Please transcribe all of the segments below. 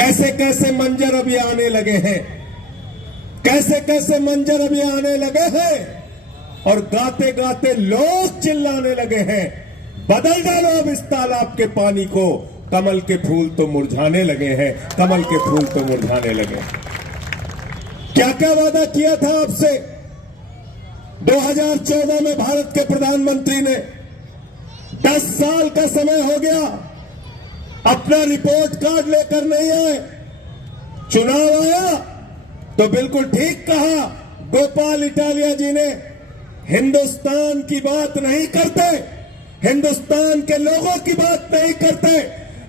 कैसे कैसे मंजर अभी आने लगे हैं, कैसे कैसे मंजर अभी आने लगे हैं और गाते गाते लोग चिल्लाने लगे हैं, बदल डालो अब इस तालाब के पानी को, कमल के फूल तो मुरझाने लगे हैं, कमल के फूल तो मुरझाने लगे हैं। क्या क्या वादा किया था आपसे? 2014 में भारत के प्रधानमंत्री ने 10 साल का समय हो गया, अपना रिपोर्ट कार्ड लेकर नहीं आए। चुनाव आया तो बिल्कुल ठीक कहा गोपाल इटालिया जी ने, हिंदुस्तान की बात नहीं करते, हिंदुस्तान के लोगों की बात नहीं करते,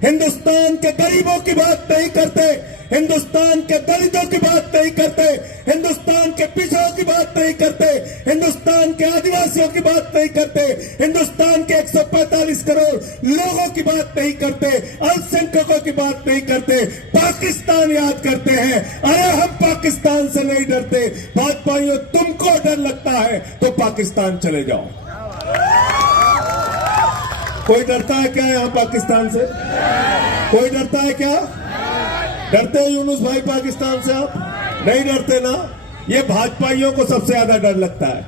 हिंदुस्तान के गरीबों की बात नहीं करते, हिंदुस्तान के दलितों की बात नहीं करते, हिंदुस्तान के पिछड़ों की बात नहीं करते, हिंदुस्तान के आदिवासियों की बात नहीं करते, हिंदुस्तान के 145 करोड़ लोगों की बात नहीं करते, अल्पसंख्यकों की बात नहीं करते, पाकिस्तान याद करते हैं। अरे हम पाकिस्तान से नहीं डरते। भाजपाइयों, तुमको डर लगता है तो पाकिस्तान चले जाओ। कोई डरता है क्या यहां पाकिस्तान से? कोई डरता है क्या? डरते हो यूनुस भाई पाकिस्तान से? आप नहीं डरते ना? ये भाजपाइयों को सबसे ज्यादा डर लगता है।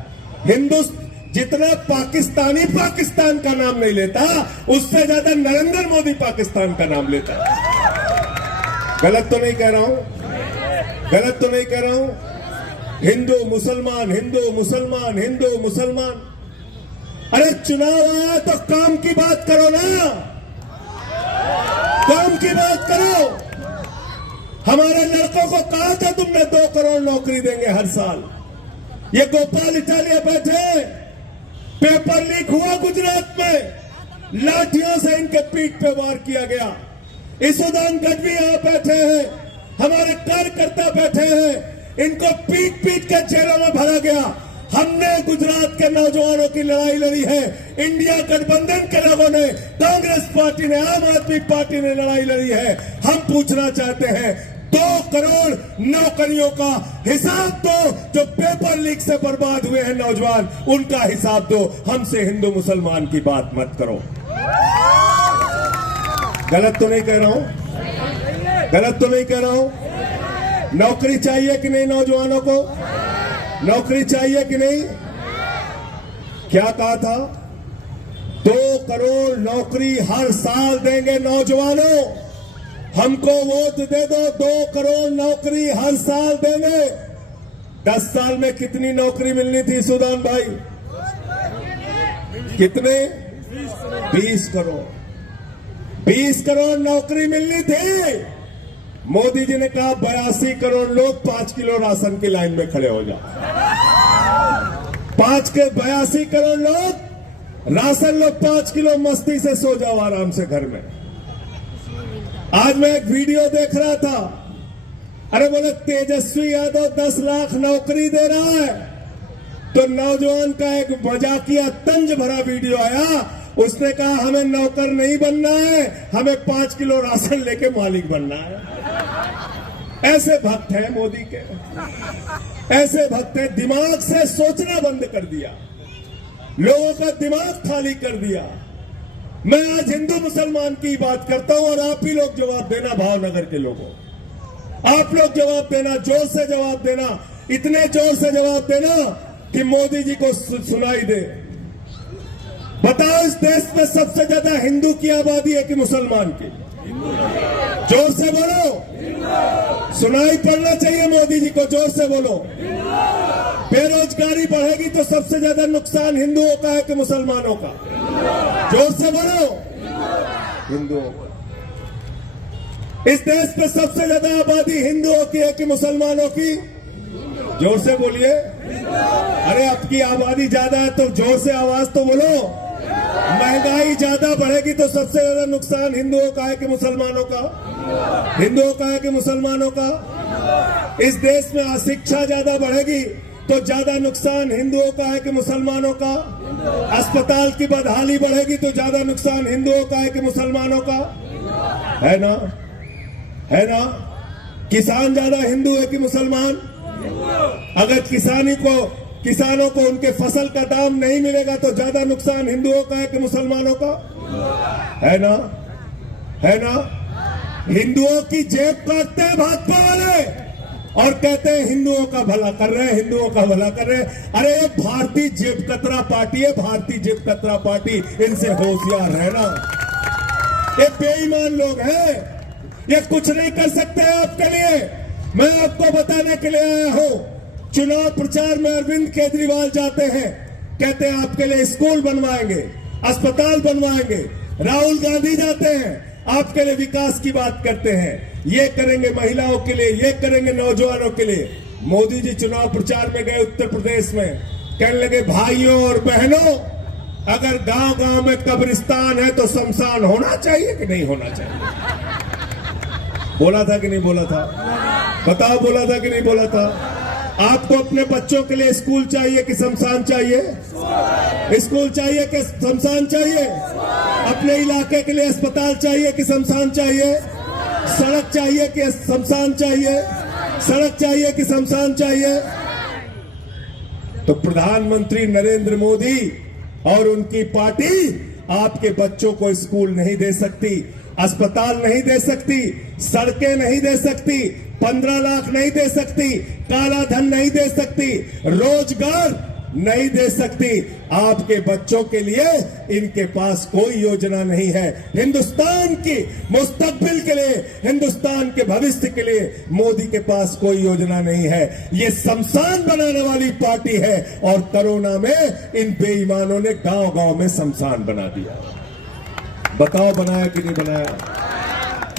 जितना पाकिस्तानी पाकिस्तान का नाम नहीं लेता, उससे ज्यादा नरेंद्र मोदी पाकिस्तान का नाम लेता है। गलत तो नहीं कह रहा हूं? गलत तो नहीं कह रहा हूं? हिंदू मुसलमान, हिंदू मुसलमान, हिंदू मुसलमान। अरे चुनाव आया तो काम की बात करो ना, काम की बात करो। हमारे लड़कों को कहा था तुमने 2 करोड़ नौकरी देंगे हर साल। ये गोपाल इटालिया बैठे, पेपर लीक हुआ गुजरात में, लाठियों से इनके पीठ पे वार किया गया। ईसुदान गढ़वी यहां बैठे हैं, हमारे कार्यकर्ता बैठे हैं, इनको पीट पीट के जेलों में भरा गया। हमने गुजरात के नौजवानों की लड़ाई लड़ी है, इंडिया गठबंधन के लोगों ने, कांग्रेस पार्टी ने, आम आदमी पार्टी ने लड़ाई लड़ी है। हम पूछना चाहते हैं, 2 करोड़ नौकरियों का हिसाब दो। जो पेपर लीक से बर्बाद हुए हैं नौजवान, उनका हिसाब दो। हमसे हिंदू मुसलमान की बात मत करो। गलत तो नहीं कह रहा हूं? गलत तो नहीं कह रहा हूं? नौकरी चाहिए कि नहीं नौजवानों को? नौकरी चाहिए कि नहीं? क्या कहा था? 2 करोड़ नौकरी हर साल देंगे नौजवानों। हमको वोट दे दो, 2 करोड़ नौकरी हर साल देंगे। 10 साल में कितनी नौकरी मिलनी थी सुदान भाई? कितने? 20 करोड़। 20 करोड़ नौकरी मिलनी थी। मोदी जी ने कहा 82 करोड़ लोग 5 किलो राशन की लाइन में खड़े हो जाओ। 82 करोड़ लोग राशन लो, 5 किलो, मस्ती से सो जाओ आराम से घर में। आज मैं एक वीडियो देख रहा था, अरे बोले तेजस्वी यादव 10 लाख नौकरी दे रहा है, तो नौजवान का एक मजाकिया तंज भरा वीडियो आया। उसने कहा हमें नौकर नहीं बनना है, हमें 5 किलो राशन लेके मालिक बनना है। ऐसे भक्त हैं मोदी के, ऐसे भक्त हैं। दिमाग से सोचना बंद कर दिया, लोगों का दिमाग खाली कर दिया। मैं आज हिंदू मुसलमान की बात करता हूं और आप ही लोग जवाब देना, भावनगर के लोगों, आप लोग जवाब देना, जोर से जवाब देना, इतने जोर से जवाब देना कि मोदी जी को सुनाई दे। बताओ, इस देश में सबसे ज्यादा हिंदू की आबादी है कि मुसलमान की? जोर से बोलो, सुनाई पड़ना चाहिए मोदी जी को, जोर से बोलो। बेरोजगारी बढ़ेगी तो सबसे ज्यादा नुकसान हिंदुओं का है कि मुसलमानों का? जोर से बोलो, हिंदुओं का। इस देश में सबसे ज्यादा आबादी हिंदुओं की है कि मुसलमानों की? जोर से बोलिए। अरे आपकी आबादी ज्यादा है तो जोर से आवाज तो बोलो। महंगाई ज्यादा बढ़ेगी तो सबसे ज्यादा नुकसान हिंदुओं का है कि मुसलमानों का? हिंदुओं का है कि मुसलमानों का? इस देश में अशिक्षा ज्यादा बढ़ेगी तो ज्यादा नुकसान हिंदुओं का है कि मुसलमानों का? अस्पताल की बदहाली बढ़ेगी तो ज्यादा नुकसान हिंदुओं का है कि मुसलमानों का? है ना? है ना? किसान ज्यादा हिंदू है कि मुसलमान? अगर किसानों को उनके फसल का दाम नहीं मिलेगा तो ज्यादा नुकसान हिंदुओं का है कि मुसलमानों का? है ना? है ना? हिंदुओं की जेब काटते हैं भाजपा वाले और कहते हैं हिंदुओं का भला कर रहे हैं, हिंदुओं का भला कर रहे हैं। अरे ये भारतीय जेब कतरा पार्टी है, भारतीय जेब कतरा पार्टी, इनसे होशियार रहना। ये बेईमान लोग हैं, ये कुछ नहीं कर सकते हैं आपके लिए। मैं आपको बताने के लिए आया हूं, चुनाव प्रचार में अरविंद केजरीवाल जाते हैं, कहते हैं आपके लिए स्कूल बनवाएंगे, अस्पताल बनवाएंगे। राहुल गांधी जाते हैं, आपके लिए विकास की बात करते हैं, ये करेंगे महिलाओं के लिए, ये करेंगे नौजवानों के लिए। मोदी जी चुनाव प्रचार में गए उत्तर प्रदेश में, कहने लगे भाइयों और बहनों, अगर गांव गांव में कब्रिस्तान है तो शमशान होना चाहिए कि नहीं होना चाहिए? बोला था कि नहीं बोला था? बताओ, बोला था कि नहीं बोला था? आपको अपने बच्चों के लिए स्कूल चाहिए कि शमशान चाहिए? स्कूल चाहिए कि शमशान चाहिए? अपने इलाके के लिए अस्पताल चाहिए कि शमशान चाहिए? सड़क चाहिए कि शमशान चाहिए? सड़क चाहिए कि शमशान चाहिए? तो प्रधानमंत्री नरेंद्र मोदी और उनकी पार्टी आपके बच्चों को स्कूल नहीं दे सकती, अस्पताल नहीं दे सकती, सड़कें नहीं दे सकती, 15 लाख नहीं दे सकती, काला धन नहीं दे सकती, रोजगार नहीं दे सकती। आपके बच्चों के लिए इनके पास कोई योजना नहीं है। हिंदुस्तान की मुस्तकबिल के लिए, हिंदुस्तान के भविष्य के लिए मोदी के पास कोई योजना नहीं है। ये शमशान बनाने वाली पार्टी है और कोरोना में इन बेईमानों ने गांव गांव में शमशान बना दिया। बताओ, बनाया कि नहीं बनाया?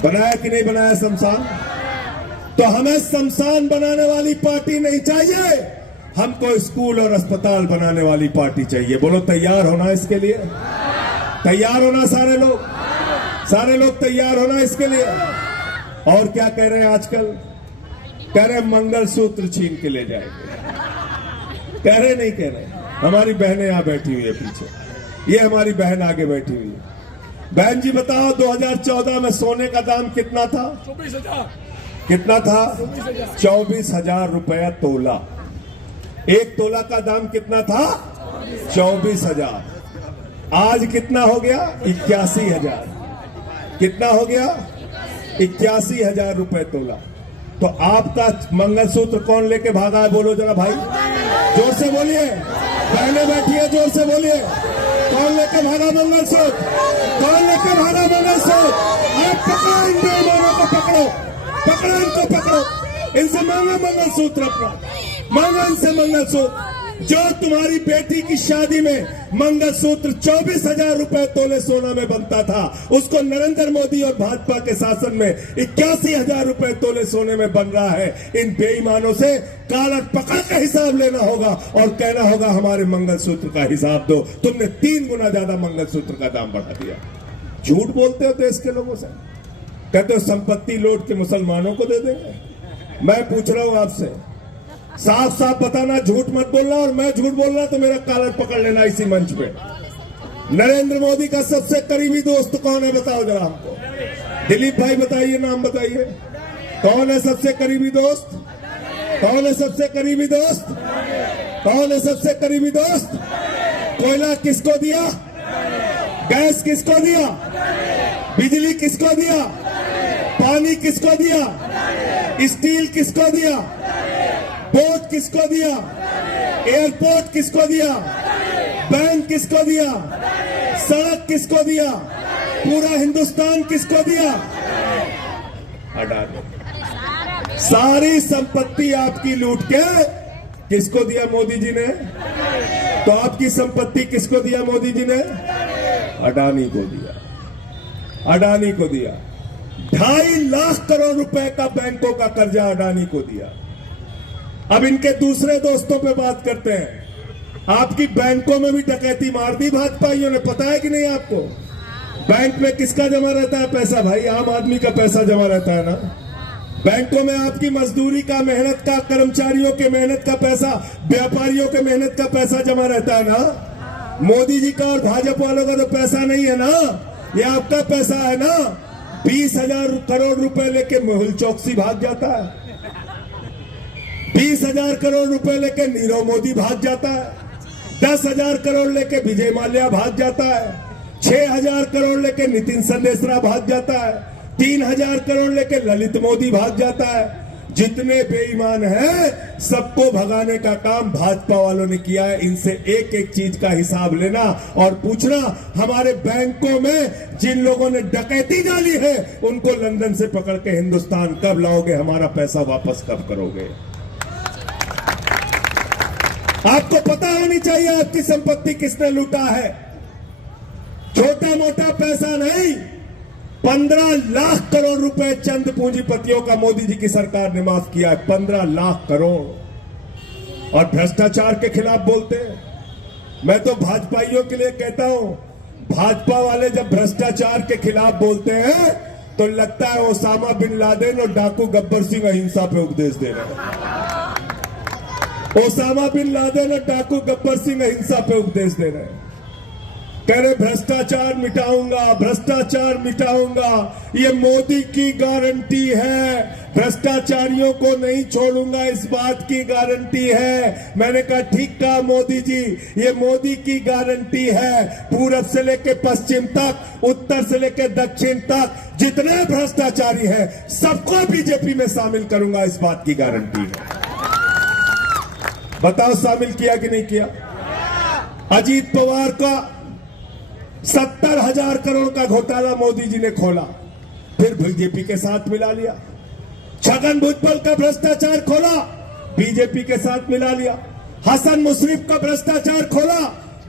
बनाया कि नहीं बनाया शमशान? तो हमें शमशान बनाने वाली पार्टी नहीं चाहिए, हमको स्कूल और अस्पताल बनाने वाली पार्टी चाहिए। बोलो, तैयार होना इसके लिए? तैयार होना सारे लोग, सारे लोग तैयार होना इसके लिए। और क्या कह रहे हैं आजकल? कह रहे मंगलसूत्र छीन के ले जाएंगे। कह रहे नहीं कह रहे? हमारी बहनें यहां बैठी हुई है पीछे, ये हमारी बहन आगे बैठी हुई है। बहन जी बताओ, 2014 में सोने का दाम कितना था? 24,000। कितना था? 24,000 रुपया तोला। एक तोला का दाम कितना था? 24,000। आज कितना हो गया? 81,000। कितना हो गया? 81,000 रुपए तोला। तो आपका मंगलसूत्र कौन लेके भागा है? बोलो जरा भाई, जोर से बोलिए। बहने बैठी है, जोर से बोलिए। कौन लेके भागा मंगलसूत्र? कौन लेके भागा मंगलसूत्र? आप पकड़ो इन बेईमानों को, पकड़ो, पकड़ो इनको, पकड़ो। इनसे मांगो मंगलसूत्र अपना, मांगो इनसे मंगलसूत्र। जो तुम्हारी बेटी की शादी में मंगलसूत्र 24,000 रुपए तोले सोना में बनता था, उसको नरेंद्र मोदी और भाजपा के शासन में 81,000 रुपए तोले सोने में बन रहा है। इन बेईमानों से कालर पकड़ का हिसाब लेना होगा और कहना होगा हमारे मंगलसूत्र का हिसाब दो। तुमने 3 गुना ज्यादा मंगलसूत्र का दाम बढ़ा दिया। झूठ बोलते हो देश के लोगों से, कहते हो संपत्ति लौट के मुसलमानों को दे देंगे। मैं पूछ रहा हूं आपसे, साफ साफ बताना, झूठ मत बोलना। और मैं झूठ बोल रहा तो मेरा कालर पकड़ लेना इसी मंच पे। नरेंद्र मोदी का सबसे करीबी दोस्त कौन है? बताओ जरा हमको। दिलीप भाई बताइए, नाम बताइए। कौन है सबसे करीबी दोस्त? कौन है सबसे करीबी दोस्त? कौन है सबसे करीबी दोस्त? कोयला किसको दिया? गैस किसको दिया? बिजली किसको दिया? पानी किसको दिया? स्टील किसको दिया? पोर्ट किसको दिया? एयरपोर्ट किसको दिया? बैंक किसको दिया? सड़क किसको दिया? पूरा हिंदुस्तान किसको दिया? अडानी। सारी संपत्ति आपकी लूट के किसको दिया मोदी जी ने? तो आपकी संपत्ति किसको दिया मोदी जी ने? अडानी को दिया। अडानी को दिया। 2.5 लाख करोड़ रुपए का बैंकों का कर्जा अडानी को दिया। अब इनके दूसरे दोस्तों पे बात करते हैं। आपकी बैंकों में भी डकैती मार दी भाजपाइयों ने, पता है कि नहीं आपको? बैंक में किसका जमा रहता है पैसा? भाई आम आदमी का पैसा जमा रहता है ना। बैंकों में आपकी मजदूरी का, मेहनत का, कर्मचारियों के मेहनत का पैसा, व्यापारियों के मेहनत का पैसा जमा रहता है ना। मोदी जी का और भाजपा वालों का तो पैसा नहीं है ना, ये आपका पैसा है ना। 20,000 करोड़ रुपए लेके मेहुल चौकसी भाग जाता है, 20,000 करोड़ रुपए लेके नीरव मोदी भाग जाता है, 10,000 करोड़ लेके विजय माल्या भाग जाता है, 6,000 करोड़ लेके नितिन संदेशरा भाग जाता है, 3,000 करोड़ लेके ललित मोदी भाग जाता है। जितने बेईमान हैं सबको भगाने का काम भाजपा वालों ने किया है। इनसे एक एक चीज का हिसाब लेना और पूछना, हमारे बैंकों में जिन लोगों ने डकैती डाली है उनको लंदन से पकड़ के हिंदुस्तान कब लाओगे, हमारा पैसा वापस कब करोगे। आपको पता होनी चाहिए आपकी संपत्ति किसने लूटा है। छोटा मोटा पैसा नहीं, 15 लाख करोड़ रुपए चंद पूंजीपतियों का मोदी जी की सरकार ने माफ किया है। 15 लाख करोड़। और भ्रष्टाचार के खिलाफ बोलते हैं। मैं तो भाजपाइयों के लिए कहता हूं, भाजपा वाले जब भ्रष्टाचार के खिलाफ बोलते हैं तो लगता है ओसामा बिन लादेन और डाकू गब्बर सिंह अहिंसा पे उपदेश दे रहे हैं। ओसामा बिन लादेन और डाकू गब्बर सिंह अहिंसा पे उपदेश दे रहे हैं। कह रहे भ्रष्टाचार मिटाऊंगा, भ्रष्टाचार मिटाऊंगा, ये मोदी की गारंटी है, भ्रष्टाचारियों को नहीं छोड़ूंगा, इस बात की गारंटी है। मैंने कहा ठीक कहा मोदी जी, ये मोदी की गारंटी है। पूरब से लेकर पश्चिम तक, उत्तर से लेकर दक्षिण तक जितने भ्रष्टाचारी हैं सबको बीजेपी में शामिल करूंगा, इस बात की गारंटी है। बताओ शामिल किया कि नहीं किया। अजीत पवार का 70,000 करोड़ का घोटाला मोदी जी ने खोला, फिर बीजेपी के साथ मिला लिया। छगन भुजबल का भ्रष्टाचार खोला, बीजेपी के साथ मिला लिया। हसन मुशर्रफ का भ्रष्टाचार खोला,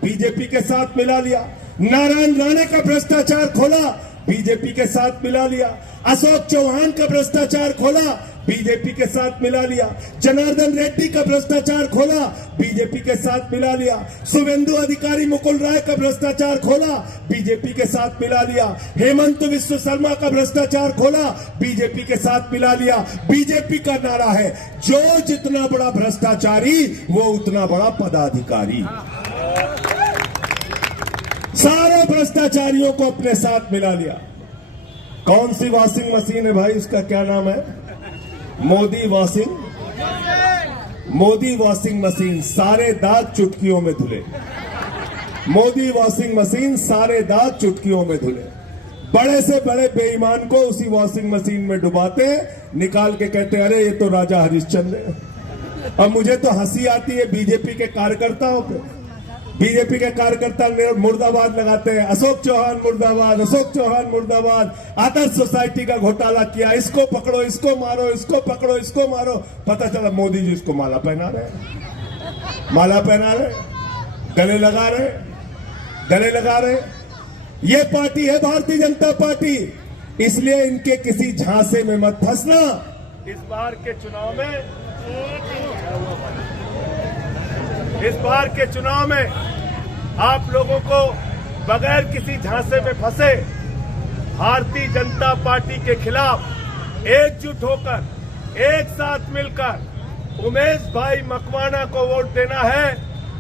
बीजेपी के साथ मिला लिया। नारायण राणे का भ्रष्टाचार खोला, बीजेपी के साथ मिला लिया। अशोक चौहान का भ्रष्टाचार खोला, बीजेपी के साथ मिला लिया। जनार्दन रेड्डी का भ्रष्टाचार खोला, बीजेपी के साथ मिला लिया। शुभेंदु अधिकारी, मुकुल राय का भ्रष्टाचार खोला, बीजेपी के साथ मिला लिया। हेमंत विश्व शर्मा का भ्रष्टाचार खोला, बीजेपी के साथ मिला लिया। बीजेपी का नारा है, जो जितना बड़ा भ्रष्टाचारी वो उतना बड़ा पदाधिकारी। सारे भ्रष्टाचारियों को अपने साथ मिला लिया। कौन सी वॉशिंग मशीन है भाई, उसका क्या नाम है? मोदी वॉशिंग मशीन, सारे दाग चुटकियों में धुले। मोदी वॉशिंग मशीन, सारे दाग चुटकियों में धुले। बड़े से बड़े बेईमान को उसी वॉशिंग मशीन में डुबाते, निकाल के कहते अरे ये तो राजा हरिश्चंद्र है। अब मुझे तो हंसी आती है बीजेपी के कार्यकर्ताओं पे। बीजेपी के कार्यकर्ता मुर्दाबाद लगाते हैं, अशोक चौहान मुर्दाबाद, अशोक चौहान मुर्दाबाद। आदर्श सोसाइटी का घोटाला किया, इसको पकड़ो, इसको मारो, इसको पकड़ो, इसको मारो। पता चला मोदी जी इसको माला पहना रहे, माला पहना रहे, गले लगा रहे, गले लगा रहे। ये पार्टी है भारतीय जनता पार्टी, इसलिए इनके किसी झांसे में मत फंसना। इस बार के चुनाव में आप लोगों को बगैर किसी झांसे में फंसे भारतीय जनता पार्टी के खिलाफ एकजुट होकर एक साथ मिलकर उमेश भाई मकवाना को वोट देना है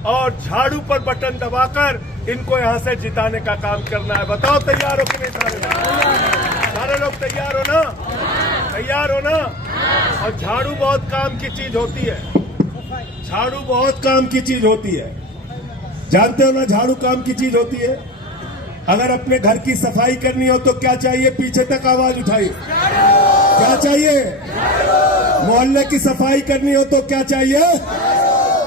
और झाड़ू पर बटन दबाकर इनको यहां से जिताने का काम करना है। बताओ तैयार हो कि नहीं? सारे लोग तैयार हो ना? तैयार हो ना? और झाड़ू बहुत काम की चीज होती है, झाड़ू बहुत काम की चीज होती है। जानते हो ना झाड़ू काम की चीज होती है? अगर अपने घर की सफाई करनी हो तो क्या चाहिए? पीछे तक आवाज उठाइए। क्या चाहिए? मोहल्ले की सफाई करनी हो तो क्या चाहिए?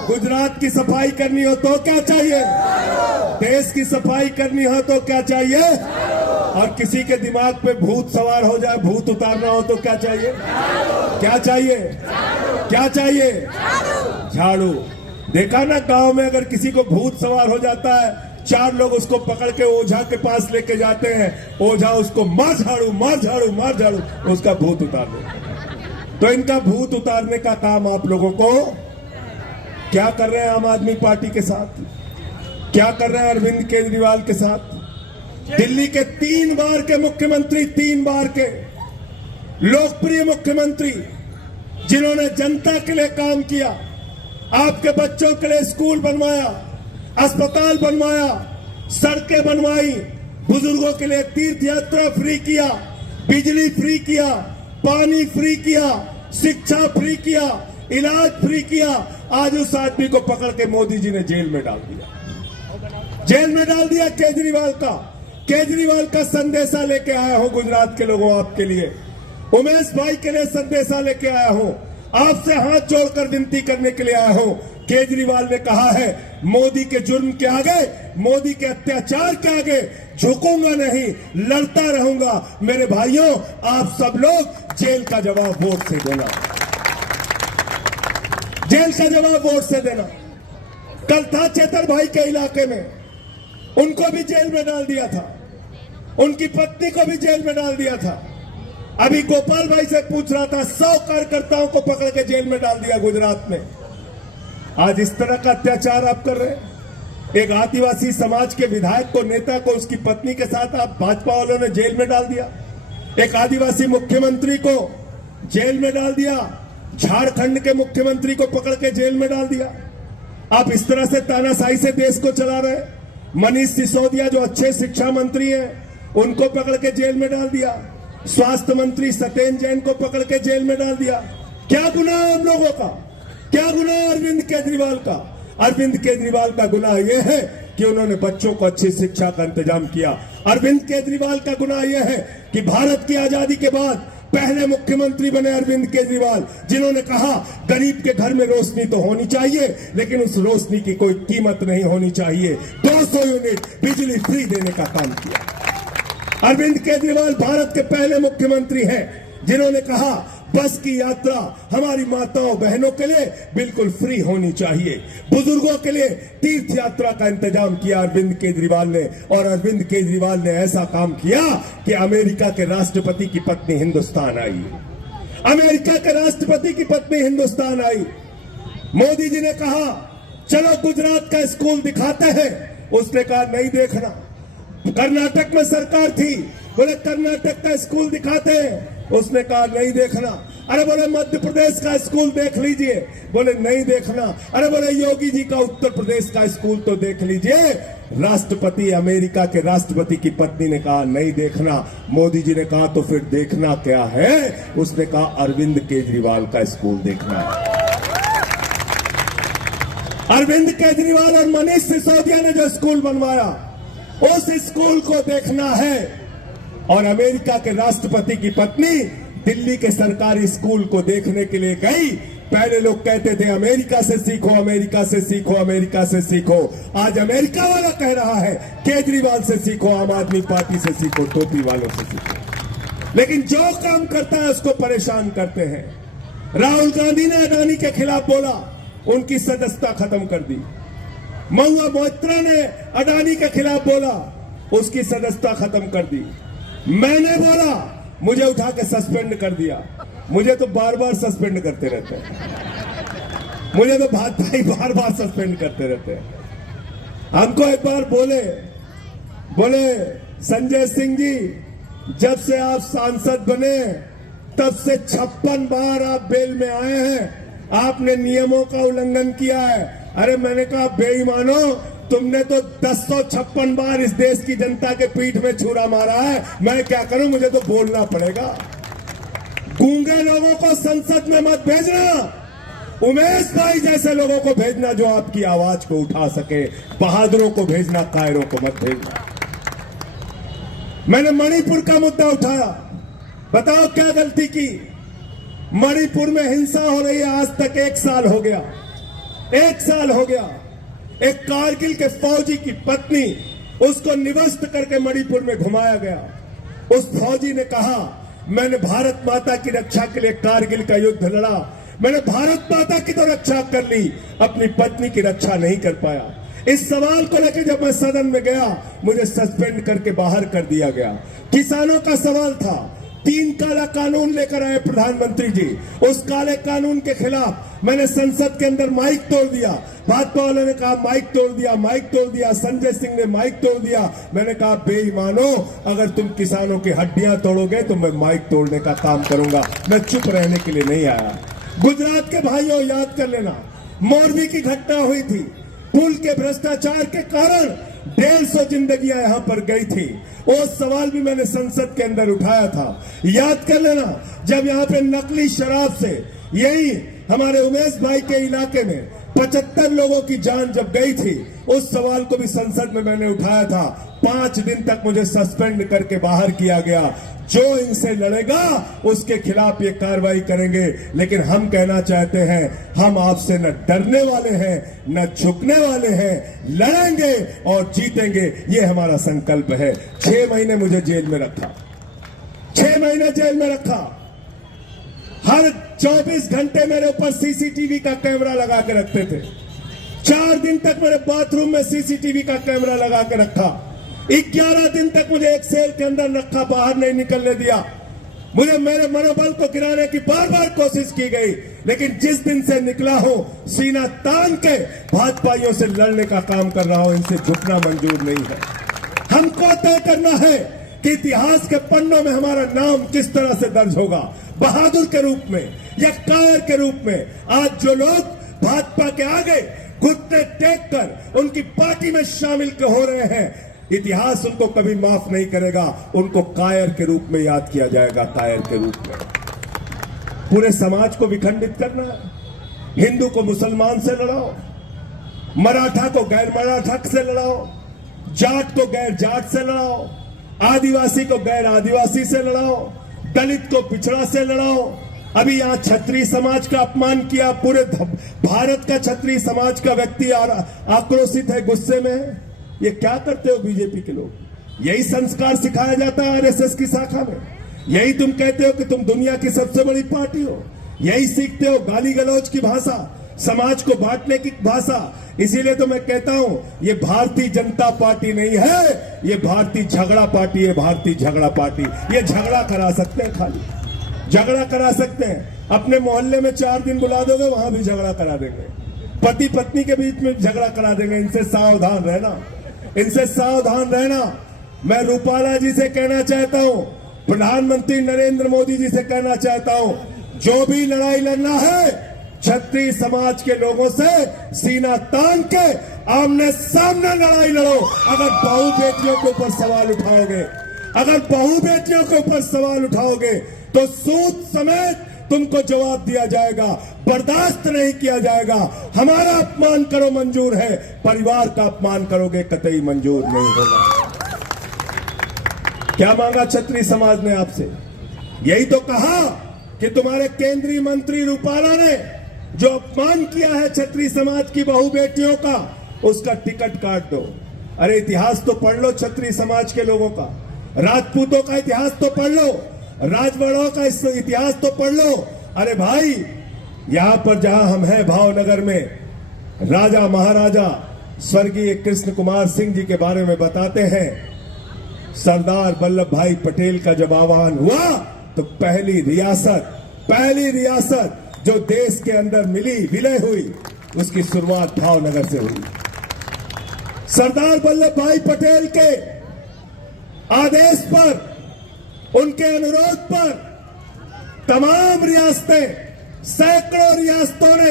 गुजरात की सफाई करनी हो तो क्या चाहिए? देश की सफाई करनी हो तो क्या चाहिए? और किसी के दिमाग पे भूत सवार हो जाए, भूत उतारना हो तो क्या चाहिए? क्या चाहिए? क्या चाहिए? झाड़ू। देखा ना गांव में अगर किसी को भूत सवार हो जाता है, 4 लोग उसको पकड़ के ओझा के पास लेके जाते हैं, ओझा उसको मार झाड़ू, मार झाड़ू, मार झाड़ू, उसका भूत उतार देते। तो इनका भूत उतारने का काम आप लोगों को क्या कर रहे हैं आम आदमी पार्टी के साथ, क्या कर रहे हैं अरविंद केजरीवाल के साथ। दिल्ली के 3 बार के मुख्यमंत्री, 3 बार के लोकप्रिय मुख्यमंत्री जिन्होंने जनता के लिए काम किया, आपके बच्चों के लिए स्कूल बनवाया, अस्पताल बनवाया, सड़कें बनवाई, बुजुर्गों के लिए तीर्थ यात्रा फ्री किया, बिजली फ्री किया, पानी फ्री किया, शिक्षा फ्री किया, इलाज फ्री किया। आज उस आदमी को पकड़ के मोदी जी ने जेल में डाल दिया, जेल में डाल दिया केजरीवाल का। केजरीवाल का संदेशा लेके आया हूं गुजरात के लोगों आपके लिए, उमेश भाई के लिए संदेशा लेके आया हूं, आपसे हाथ जोड़कर विनती करने के लिए आया हूं। केजरीवाल ने कहा है मोदी के जुर्म के आगे, मोदी के अत्याचार के आगे झुकूंगा नहीं, लड़ता रहूंगा। मेरे भाइयों, आप सब लोग जेल का जवाब वोट से देना, जेल का जवाब वोट से देना। कल था चेतर भाई के इलाके में, उनको भी जेल में डाल दिया था, उनकी पत्नी को भी जेल में डाल दिया था। अभी गोपाल भाई से पूछ रहा था, 100 कार्यकर्ताओं को पकड़ के जेल में डाल दिया गुजरात में। आज इस तरह का अत्याचार आप कर रहे हैं। एक आदिवासी समाज के विधायक को, नेता को, उसकी पत्नी के साथ आप भाजपा वालों ने जेल में डाल दिया। एक आदिवासी मुख्यमंत्री को जेल में डाल दिया, झारखंड के मुख्यमंत्री को पकड़ के जेल में डाल दिया। आप इस तरह से तानाशाही से देश को चला रहे हैं। मनीष सिसोदिया जो अच्छे शिक्षा मंत्री हैं, उनको पकड़ के जेल में डाल दिया। स्वास्थ्य मंत्री सत्येंद्र जैन को पकड़ के जेल में डाल दिया। क्या गुनाह है हम लोगों का? क्या गुनाह है अरविंद केजरीवाल का? अरविंद केजरीवाल का गुनाह यह है कि उन्होंने बच्चों को अच्छी शिक्षा का इंतजाम किया। अरविंद केजरीवाल का गुनाह यह है कि भारत की आजादी के बाद पहले मुख्यमंत्री बने अरविंद केजरीवाल, जिन्होंने कहा गरीब के घर में रोशनी तो होनी चाहिए, लेकिन उस रोशनी की कोई कीमत नहीं होनी चाहिए। 200 यूनिट बिजली फ्री देने का काम किया। अरविंद केजरीवाल भारत के पहले मुख्यमंत्री हैं जिन्होंने कहा बस की यात्रा हमारी माताओं बहनों के लिए बिल्कुल फ्री होनी चाहिए। बुजुर्गों के लिए तीर्थ यात्रा का इंतजाम किया अरविंद केजरीवाल ने। और अरविंद केजरीवाल ने ऐसा काम किया कि अमेरिका के राष्ट्रपति की पत्नी हिंदुस्तान आई। अमेरिका के राष्ट्रपति की पत्नी हिंदुस्तान आई। मोदी जी ने कहा चलो गुजरात का स्कूल दिखाते हैं, उसने कहा नहीं देखना। कर्नाटक में सरकार थी, बोले कर्नाटक का स्कूल दिखाते हैं, उसने कहा नहीं देखना। अरे बोले मध्य प्रदेश का स्कूल देख लीजिए, बोले नहीं देखना। अरे बोले योगी जी का उत्तर प्रदेश का स्कूल तो देख लीजिए। राष्ट्रपति, अमेरिका के राष्ट्रपति की पत्नी ने कहा नहीं देखना। मोदी जी ने कहा तो फिर देखना क्या है? उसने कहा अरविंद केजरीवाल का स्कूल देखना है। अरविंद केजरीवाल और मनीष सिसोदिया ने जो स्कूल बनवाया, उस स्कूल को देखना है। और अमेरिका के राष्ट्रपति की पत्नी दिल्ली के सरकारी स्कूल को देखने के लिए गई। पहले लोग कहते थे अमेरिका से सीखो, अमेरिका से सीखो, अमेरिका से सीखो। आज अमेरिका वाला कह रहा है केजरीवाल से सीखो, आम आदमी पार्टी से सीखो, टोपी वालों से सीखो। लेकिन जो काम करता है उसको परेशान करते हैं। राहुल गांधी ने अडानी के खिलाफ बोला, उनकी सदस्यता खत्म कर दी। महुआ मोइत्रा ने अडानी के खिलाफ बोला, उसकी सदस्यता खत्म कर दी। मैंने बोला, मुझे उठा के सस्पेंड कर दिया। मुझे तो बार बार सस्पेंड करते रहते हैं, मुझे तो भाई बार बार सस्पेंड करते रहते हैं। हमको एक बार बोले संजय सिंह जी, जब से आप सांसद बने तब से 56 बार आप बेल में आए हैं, आपने नियमों का उल्लंघन किया है। अरे मैंने कहा बेईमानो, तुमने तो 1056 बार इस देश की जनता के पीठ में छुरा मारा है, मैं क्या करूं? मुझे तो बोलना पड़ेगा। गूंगे लोगों को संसद में मत भेजना, उमेश भाई जैसे लोगों को भेजना जो आपकी आवाज को उठा सके। बहादुरों को भेजना, कायरों को मत भेजना। मैंने मणिपुर का मुद्दा उठाया, बताओ क्या गलती की? मणिपुर में हिंसा हो रही है, आज तक 1 साल हो गया, 1 साल हो गया। एक कारगिल के फौजी की पत्नी, उसको निवस्त करके मणिपुर में घुमाया गया। उस फौजी ने कहा मैंने भारत माता की रक्षा के लिए कारगिल का युद्ध लड़ा, मैंने भारत माता की तो रक्षा कर ली, अपनी पत्नी की रक्षा नहीं कर पाया। इस सवाल को लेकर जब मैं सदन में गया, मुझे सस्पेंड करके बाहर कर दिया गया। किसानों का सवाल था, 3 काला कानून लेकर आए प्रधानमंत्री जी, उस काले कानून के खिलाफ मैंने संसद के अंदर माइक तोड़ दिया। भाजपा वालों ने कहा माइक तोड़ दिया, माइक तोड़ दिया। संजय सिंह ने माइक तोड़ दिया। मैंने कहा बेईमानो, अगर तुम किसानों की हड्डियां तोड़ोगे तो मैं माइक तोड़ने का काम करूंगा। मैं चुप रहने के लिए नहीं आया। गुजरात के भाइयों, याद कर लेना, मोरबी की घटना हुई थी, पुल के भ्रष्टाचार के कारण 150 जिंदगियां यहां पर गई थी। वो सवाल भी मैंने संसद के अंदर उठाया था, याद कर लेना। जब यहां पे नकली शराब से, यही हमारे उमेश भाई के इलाके में 75 लोगों की जान जब गई थी, उस सवाल को भी संसद में मैंने उठाया था। 5 दिन तक मुझे सस्पेंड करके बाहर किया गया। जो इनसे लड़ेगा उसके खिलाफ ये कार्रवाई करेंगे। लेकिन हम कहना चाहते हैं, हम आपसे न डरने वाले हैं न झुकने वाले हैं, लड़ेंगे और जीतेंगे, ये हमारा संकल्प है। 6 महीने मुझे जेल में रखा, 6 महीने जेल में रखा। हर 24 घंटे मेरे ऊपर सीसीटीवी का कैमरा लगा के रखते थे। 4 दिन तक मेरे बाथरूम में सीसीटीवी का कैमरा लगा के रखा। 11 दिन तक मुझे एक सेल के अंदर रखा, बाहर नहीं निकलने दिया। मुझे मेरे मनोबल को गिराने की बार बार कोशिश की गई, लेकिन जिस दिन से निकला हूं, सीना तान के भाजपाइयों से लड़ने का काम कर रहा हूं। इनसे झुकना मंजूर नहीं है। हमको तय करना है कि इतिहास के पन्नों में हमारा नाम किस तरह से दर्ज होगा, बहादुर के रूप में या कायर के रूप में। आज जो लोग भाजपा के आगे घुटने टेक कर उनकी पार्टी में शामिल हो रहे हैं, इतिहास उनको कभी माफ नहीं करेगा। उनको कायर के रूप में याद किया जाएगा, कायर के रूप में। पूरे समाज को विखंडित करना है। हिंदू को मुसलमान से लड़ाओ, मराठा को गैर मराठा से लड़ाओ, जाट को गैर जाट से लड़ाओ, आदिवासी को गैर आदिवासी से लड़ाओ, दलित को पिछड़ा से लड़ाओ। अभी यहां क्षत्रिय समाज का अपमान किया। पूरे भारत का क्षत्रिय समाज का व्यक्ति आक्रोशित है, गुस्से में है। ये क्या करते हो बीजेपी के लोग? यही संस्कार सिखाया जाता है आरएसएस की शाखा में। यही तुम कहते हो कि तुम दुनिया की सबसे बड़ी पार्टी हो। यही सीखते हो गाली गलौज की भाषा, समाज को बांटने की भाषा। इसीलिए तो मैं कहता हूं, ये भारतीय जनता पार्टी नहीं है, ये भारतीय झगड़ा पार्टी है। भारतीय झगड़ा पार्टी, ये झगड़ा करा सकते हैं, खाली झगड़ा करा सकते हैं। अपने मोहल्ले में 4 दिन बुला दोगे, वहां भी झगड़ा करा देंगे। पति पत्नी के बीच में झगड़ा करा देंगे। इनसे सावधान रहना, इनसे सावधान रहना। मैं रूपाला जी से कहना चाहता हूं, प्रधानमंत्री नरेंद्र मोदी जी से कहना चाहता हूं, जो भी लड़ाई लड़ना है क्षत्रिय समाज के लोगों से सीना तान के आमने सामने लड़ाई लड़ो। अगर बहू बेटियों के ऊपर सवाल उठाओगे, अगर बहू बेटियों के ऊपर सवाल उठाओगे तो सूद समेत तुमको जवाब दिया जाएगा, बर्दाश्त नहीं किया जाएगा। हमारा अपमान करो मंजूर है, परिवार का अपमान करोगे कतई मंजूर नहीं होगा। क्या मांगा क्षत्रिय समाज ने आपसे? यही तो कहा कि तुम्हारे केंद्रीय मंत्री रूपाला ने जो अपमान किया है क्षत्रिय समाज की बहू बेटियों का, उसका टिकट काट दो। अरे इतिहास तो पढ़ लो क्षत्रिय समाज के लोगों का, राजपूतों का इतिहास तो पढ़ लो, राजवाड़ों का इतिहास तो पढ़ लो। अरे भाई, यहां पर जहां हम हैं भावनगर में, राजा महाराजा स्वर्गीय कृष्ण कुमार सिंह जी के बारे में बताते हैं। सरदार वल्लभ भाई पटेल का जब आह्वान हुआ तो पहली रियासत जो देश के अंदर विलय हुई, उसकी शुरुआत भावनगर से हुई। सरदार वल्लभ भाई पटेल के आदेश पर, उनके अनुरोध पर तमाम रियासतें, सैकड़ों रियासतों ने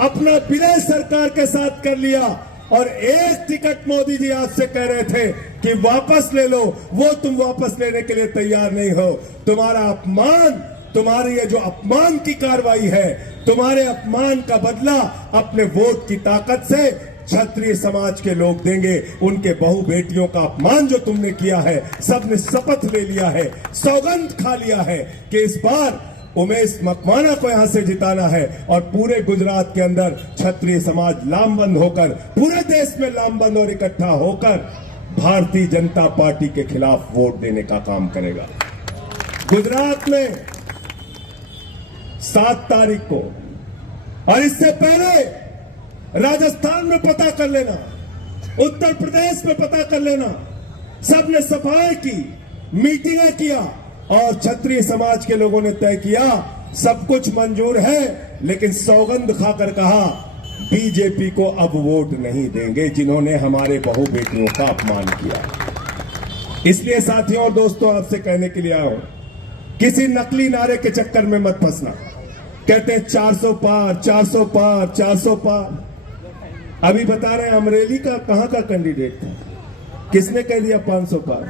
अपना विलय सरकार के साथ कर लिया। और एक टिकट मोदी जी आपसे कह रहे थे कि वापस ले लो, वो तुम वापस लेने के लिए तैयार नहीं हो। तुम्हारा अपमान, तुम्हारी ये जो अपमान की कार्रवाई है, तुम्हारे अपमान का बदला अपने वोट की ताकत से क्षत्रिय समाज के लोग देंगे। उनके बहू बेटियों का अपमान जो तुमने किया है, सबने शपथ ले लिया है, सौगंध खा लिया है कि इस बार उमेश मकवाना को यहां से जिताना है। और पूरे गुजरात के अंदर क्षत्रिय समाज लामबंद होकर, पूरे देश में लामबंद और इकट्ठा होकर भारतीय जनता पार्टी के खिलाफ वोट देने का काम करेगा। गुजरात में 7 तारीख को, और इससे पहले राजस्थान में पता कर लेना, उत्तर प्रदेश में पता कर लेना। सबने सफाई की, मीटिंगें किया और क्षत्रिय समाज के लोगों ने तय किया सब कुछ मंजूर है, लेकिन सौगंध खाकर कहा बीजेपी को अब वोट नहीं देंगे, जिन्होंने हमारे बहू बेटियों का अपमान किया। इसलिए साथियों और दोस्तों, आपसे कहने के लिए आया हूं, किसी नकली नारे के चक्कर में मत फंसना। कहते हैं 400 पार, 400 पार, 400 पार। अभी बता रहे हैं अमरेली का कहां का कैंडिडेट था, किसने कह दिया 500 पार?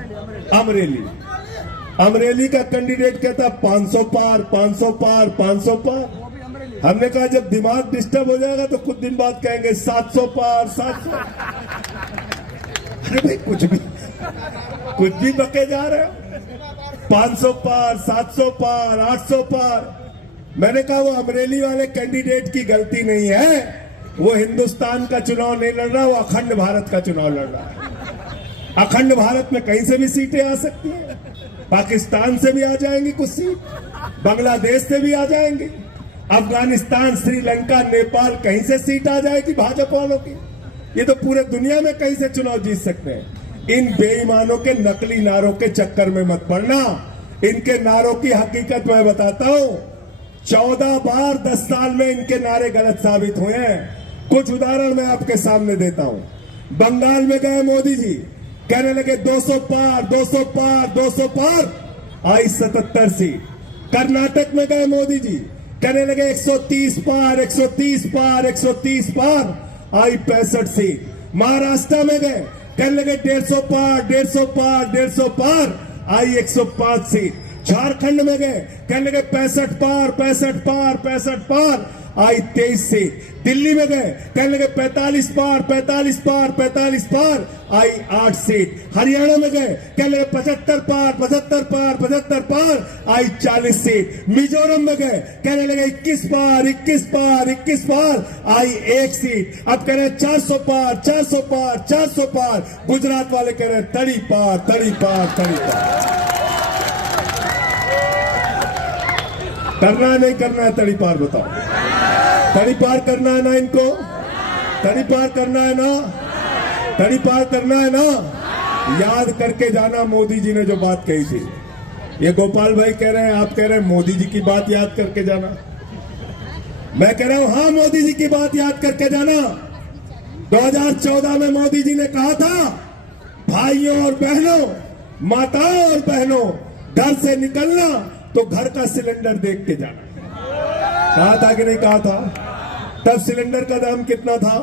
अमरेली का कैंडिडेट कहता 500 पार, 500 पार, 500 पार। हमने कहा जब दिमाग डिस्टर्ब हो जाएगा तो कुछ दिन बाद कहेंगे 700 पार 700। अरे भाई कुछ भी बके जा रहे हो। 500 पार 700 पार 800 पार। मैंने कहा वो अमरेली वाले कैंडिडेट की गलती नहीं है, वो हिंदुस्तान का चुनाव नहीं लड़ रहा, वो अखंड भारत का चुनाव लड़ रहा है। अखंड भारत में कहीं से भी सीटें आ सकती हैं, पाकिस्तान से भी आ जाएंगी कुछ सीट, बांग्लादेश से भी आ जाएंगी, अफगानिस्तान, श्रीलंका, नेपाल, कहीं से सीट आ जाएगी भाजपा वालों की। ये तो पूरे दुनिया में कहीं से चुनाव जीत सकते हैं। इन बेईमानों के नकली नारों के चक्कर में मत पड़ना। इनके नारों की हकीकत मैं बताता हूं। 14 बार 10 साल में इनके नारे गलत साबित हुए हैं। कुछ उदाहरण मैं आपके सामने देता हूं। बंगाल में गए मोदी जी, कहने लगे 200 पार 200 पार 200 पार, आई 77 सीट। कर्नाटक में गए मोदी जी, कहने लगे 130 पार 130 पार 130 पार, आई 65 सीट। महाराष्ट्र में गए, कहने लगे 150 पार 150 पार 150 पार, आई 105 सीट। झारखंड में गए, कहने लगे 65 पार 65 पार 65 पार, आई 23 सीट। दिल्ली में गए, कहने लगे 45 पार 45 पार 45 पार, आई 8 सीट। हरियाणा में गए, कहने लगे 75 पार 75 पार 75 पार, आई 40 सीट। मिजोरम में गए, कहने लगे 21 पार 21 पार 21 पार, आई 1 सीट। अब कह रहे 400 पार 400 पार 400 पार। गुजरात वाले कह रहे 30 पार 30 पार 30 पार। करना है नहीं करना है तड़ी पार, बताओ। तड़ी पार करना है ना इनको, तड़ी पार करना है ना, तड़ी पार करना है ना। याद करके जाना मोदी जी ने जो बात कही थी। ये गोपाल भाई कह रहे हैं, आप कह रहे हैं मोदी जी की बात याद करके जाना। मैं कह रहा हूं हाँ, मोदी जी की बात याद करके जाना। 2014 में मोदी जी ने कहा था, भाइयों और बहनों, माताओं और बहनों, घर से निकलना तो घर का सिलेंडर देख के जाना। कहा था कि नहीं कहा था? तब सिलेंडर का दाम कितना था?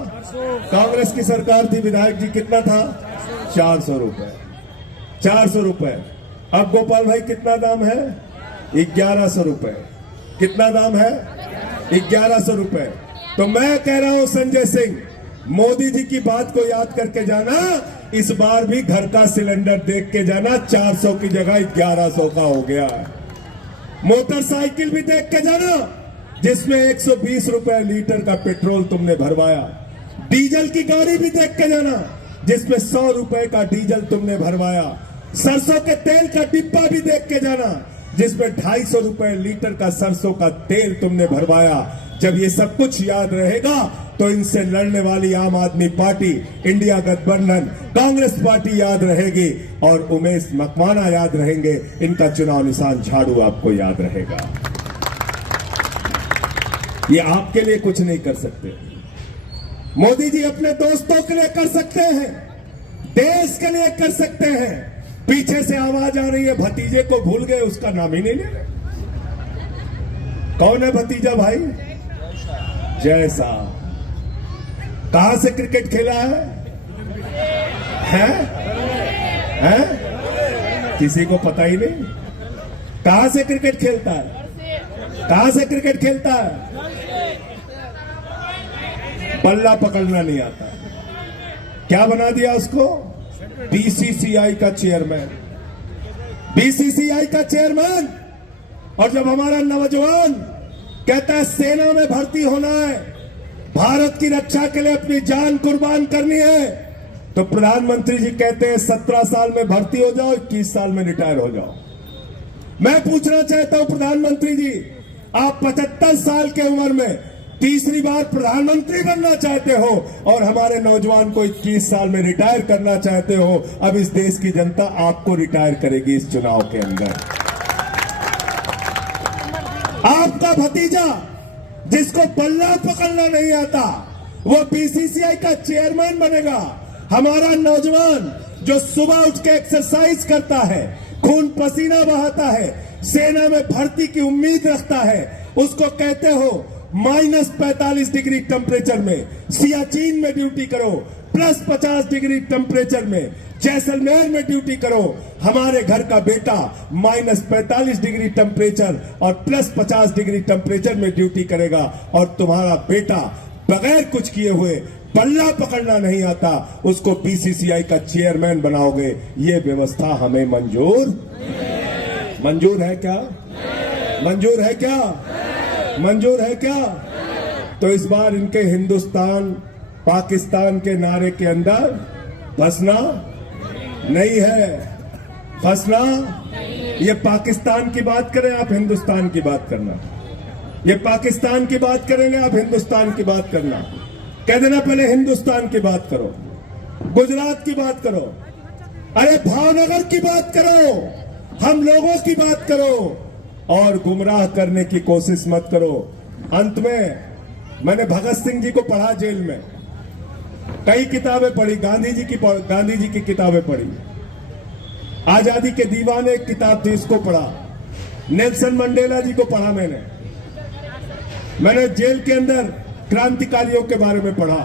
कांग्रेस की सरकार थी, विधायक जी, कितना था? 400 रुपए। 400 रुपए। अब गोपाल भाई कितना दाम है? 1100 रुपए। कितना दाम है? 1100 रुपए। तो मैं कह रहा हूं संजय सिंह, मोदी जी की बात को याद करके जाना। इस बार भी घर का सिलेंडर देख के जाना। 400 की जगह 1100 का हो गया। मोटरसाइकिल भी देख के जाना, जिसमें 120 रुपए लीटर का पेट्रोल तुमने भरवाया। डीजल की गाड़ी भी देख के जाना, जिसमें 100 रुपए का डीजल तुमने भरवाया। सरसों के तेल का डिब्बा भी देख के जाना, जिसमें 250 रुपए लीटर का सरसों का तेल तुमने भरवाया। जब ये सब कुछ याद रहेगा तो इनसे लड़ने वाली आम आदमी पार्टी, इंडिया गठबंधन, कांग्रेस पार्टी याद रहेगी और उमेश मकवाना याद रहेंगे। इनका चुनाव निशान झाड़ू आपको याद रहेगा। ये आपके लिए कुछ नहीं कर सकते। मोदी जी अपने दोस्तों के लिए कर सकते हैं, देश के लिए कर सकते हैं। पीछे से आवाज आ रही है, भतीजे को भूल गए, उसका नाम ही नहीं ले रहे। कौन है भतीजा भाई? जैसा। कहां से क्रिकेट खेला है? हैं? किसी को पता ही नहीं। कहां से क्रिकेट खेलता है? कहां से क्रिकेट खेलता है? बल्ला पकड़ना नहीं आता। क्या बना दिया उसको? बीसीसीआई का चेयरमैन। बीसीसीआई का चेयरमैन। और जब हमारा नौजवान कहता है सेना में भर्ती होना है, भारत की रक्षा के लिए अपनी जान कुर्बान करनी है, तो प्रधानमंत्री जी कहते हैं 17 साल में भर्ती हो जाओ, 21 साल में रिटायर हो जाओ। मैं पूछना चाहता हूं प्रधानमंत्री जी, आप 75 साल के उम्र में तीसरी बार प्रधानमंत्री बनना चाहते हो और हमारे नौजवान को 21 साल में रिटायर करना चाहते हो। अब इस देश की जनता आपको रिटायर करेगी इस चुनाव के अंदर। आपका भतीजा जिसको बल्ला पकड़ना नहीं आता, वो बीसीसीआई का चेयरमैन बनेगा। हमारा नौजवान जो सुबह उठ के एक्सरसाइज करता है, खून पसीना बहाता है, सेना में भर्ती की उम्मीद रखता है, उसको कहते हो -45 डिग्री टेम्परेचर में सियाचिन में ड्यूटी करो, +50 डिग्री टेम्परेचर में जैसलमेर में ड्यूटी करो, हमारे घर का बेटा -45 डिग्री टेम्परेचर और +50 डिग्री टेम्परेचर में ड्यूटी करेगा, और तुम्हारा बेटा बगैर कुछ किए हुए, पल्ला पकड़ना नहीं आता, उसको बीसीसीआई का चेयरमैन बनाओगे। ये व्यवस्था हमें मंजूर है क्या? मंजूर है क्या? मंजूर है क्या? तो इस बार इनके हिंदुस्तान पाकिस्तान के नारे के अंदर फंसना नहीं है, फंसना। ये पाकिस्तान की बात करें, आप हिंदुस्तान की बात करना। ये पाकिस्तान की बात करेंगे, आप हिंदुस्तान की बात करना। कह देना पहले हिंदुस्तान की बात करो, गुजरात की बात करो, अरे भावनगर की बात करो, हम लोगों की बात करो, और गुमराह करने की कोशिश मत करो। अंत में मैंने भगत सिंह जी को पढ़ा जेल में, कई किताबें पढ़ी, गांधी जी की किताबें पढ़ी, आजादी के दीवाने एक किताब थी, इसको पढ़ा, नेल्सन मंडेला जी को पढ़ा मैंने जेल के अंदर क्रांतिकारियों के बारे में पढ़ा।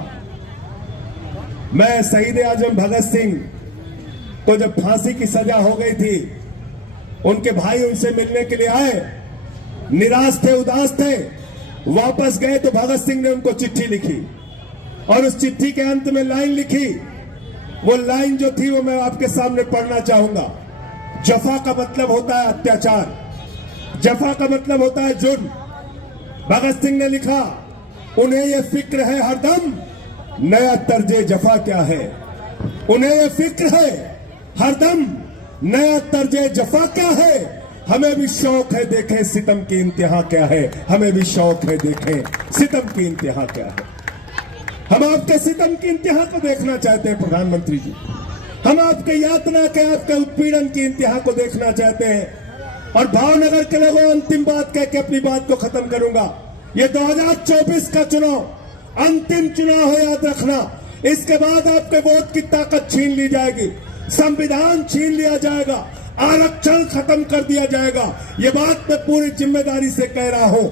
मैं शहीद आजम भगत सिंह को जब फांसी की सजा हो गई थी, उनके भाई उनसे मिलने के लिए आए, निराश थे, उदास थे, वापस गए तो भगत सिंह ने उनको चिट्ठी लिखी, और उस चिट्ठी के अंत में लाइन लिखी। वो लाइन जो थी वो मैं आपके सामने पढ़ना चाहूंगा। जफा का मतलब होता है अत्याचार, जफा का मतलब होता है जुर्म। भगत सिंह ने लिखा, उन्हें यह फिक्र है हरदम नया तर्जे जफा क्या है, उन्हें यह फिक्र है हरदम नया तर्जे जफा क्या है, हमें भी शौक है देखें सितम की इंतहा क्या है, हमें भी शौक है देखें सितम की इंतहा क्या है। हम आपके सितम की इंतहा को देखना चाहते हैं प्रधानमंत्री जी, हम आपके यातना के, आपके उत्पीड़न की इंतहा को देखना चाहते हैं। और भावनगर के लोगों, अंतिम बात कह के अपनी बात को खत्म करूंगा, ये 2024 का चुनाव अंतिम चुनाव है, याद रखना। इसके बाद आपके वोट की ताकत छीन ली जाएगी, संविधान छीन लिया जाएगा, आरक्षण खत्म कर दिया जाएगा। ये बात मैं पूरी जिम्मेदारी से कह रहा हूं।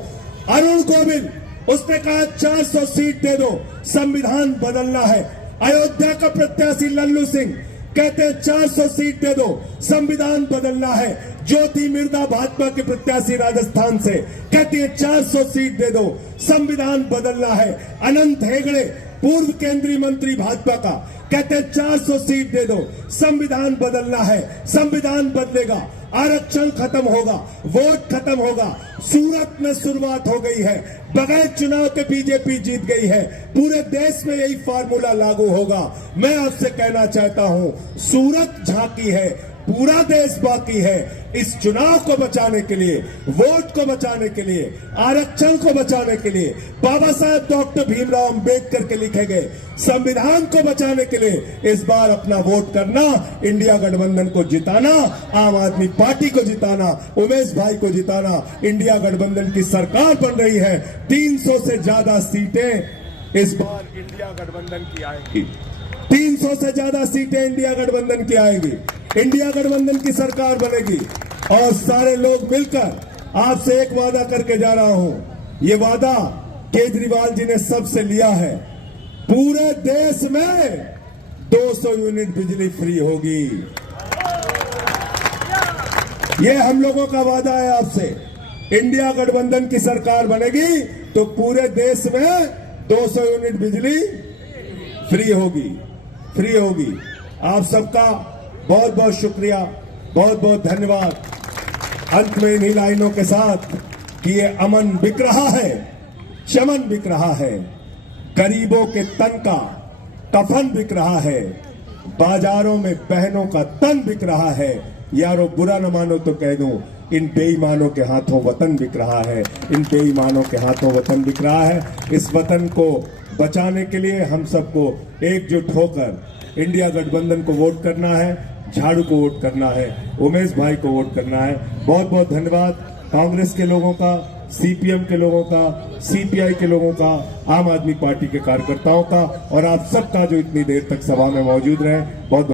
अरुण गोविल, उसने कहा 400 सीट दे दो, संविधान बदलना है। अयोध्या का प्रत्याशी लल्लू सिंह कहते हैं 400 सीट दे दो, संविधान बदलना है। ज्योति मिर्धा भाजपा के प्रत्याशी राजस्थान से कहती है 400 सीट दे दो, संविधान बदलना है। अनंत हेगड़े, पूर्व केंद्रीय मंत्री भाजपा का, कहते हैं 400 सीट दे दो, संविधान बदलना है। संविधान बदलेगा, आरक्षण खत्म होगा, वोट खत्म होगा। सूरत में शुरुआत हो गई है, बगैर चुनाव के बीजेपी जीत गई है। पूरे देश में यही फार्मूला लागू होगा। मैं आपसे कहना चाहता हूं, सूरत झांकी है, पूरा देश बाकी है। इस चुनाव को बचाने के लिए, वोट को बचाने के लिए, आरक्षण को बचाने के लिए, बाबा साहब डॉक्टर भीमराव अंबेडकर के लिखे गए संविधान को बचाने के लिए इस बार अपना वोट करना, इंडिया गठबंधन को जिताना, आम आदमी पार्टी को जिताना, उमेश भाई को जिताना। इंडिया गठबंधन की सरकार बन रही है, 300 से ज्यादा सीटें इस बार इंडिया गठबंधन की आएगी, 300 से ज्यादा सीटें इंडिया गठबंधन की आएगी। इंडिया गठबंधन की सरकार बनेगी, और सारे लोग मिलकर, आपसे एक वादा करके जा रहा हूं, ये वादा केजरीवाल जी ने सबसे लिया है, पूरे देश में 200 यूनिट बिजली फ्री होगी। ये हम लोगों का वादा है आपसे। इंडिया गठबंधन की सरकार बनेगी तो पूरे देश में 200 यूनिट बिजली फ्री होगी, फ्री होगी। आप सबका बहुत बहुत शुक्रिया, बहुत बहुत धन्यवाद। अंत में इन्हीं लाइनों के साथ कि ये अमन बिक रहा है, चमन बिक रहा है, गरीबों के तन का कफन बिक रहा है, बाजारों में बहनों का तन बिक रहा है। यारो बुरा न मानो तो कह दूं, इन बेईमानों के हाथों वतन बिक रहा है, इन बेईमानों के हाथों वतन बिक रहा है। इस वतन को बचाने के लिए हम सबको एकजुट होकर इंडिया गठबंधन को वोट करना है, झाड़ू को वोट करना है, उमेश भाई को वोट करना है। बहुत बहुत धन्यवाद कांग्रेस के लोगों का, सीपीएम के लोगों का, सीपीआई के लोगों का, आम आदमी पार्टी के कार्यकर्ताओं का, और आप सबका जो इतनी देर तक सभा में मौजूद रहे। बहुत